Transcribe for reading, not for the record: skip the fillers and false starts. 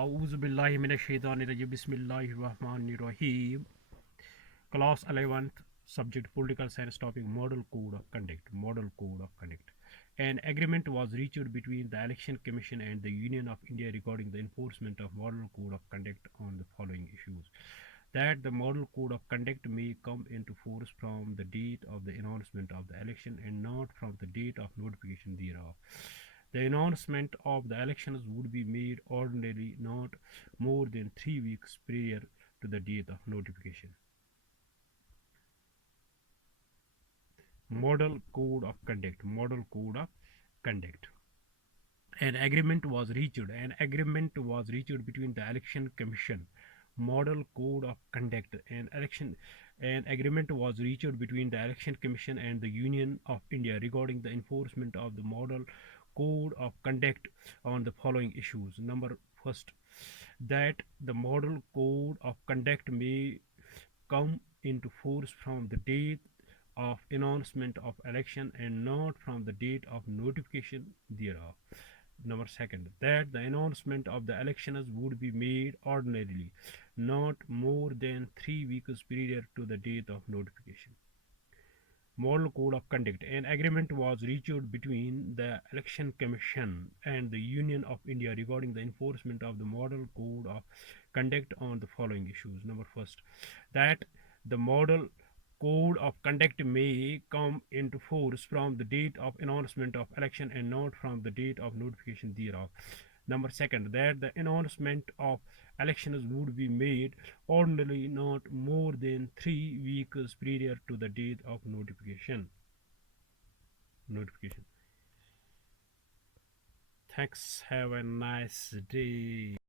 Auzubillahiminashaitanirajim. Bismillahirrahmanirrahim. Class 11th, subject political science, topic Model Code of Conduct. Model Code of Conduct. An agreement was reached between the Election Commission and the Union of India regarding the enforcement of Model Code of Conduct on the following issues. That the Model Code of Conduct may come into force from the date of the announcement of the election and not from the date of notification thereof. The announcement of the elections would be made ordinarily not more than 3 weeks prior to the date of notification. Model Code of Conduct. Model Code of Conduct. An agreement was reached. An agreement was reached between the Election Commission. Model Code of Conduct. An agreement was reached between the Election Commission and the Union of India regarding the enforcement of the Model Code of Conduct on the following issues. Number first, that the Model Code of Conduct may come into force from the date of announcement of election and not from the date of notification thereof. Number second, that the announcement of the elections would be made ordinarily, not more than 3 weeks prior to the date of notification. Model Code of Conduct. An agreement was reached between the Election Commission and the Union of India regarding the enforcement of the Model Code of Conduct on the following issues. Number first, that the Model Code of Conduct may come into force from the date of announcement of election and not from the date of notification thereof. Number second, that the announcement of elections would be made ordinarily not more than 3 weeks prior to the date of notification. Thanks. Have a nice day.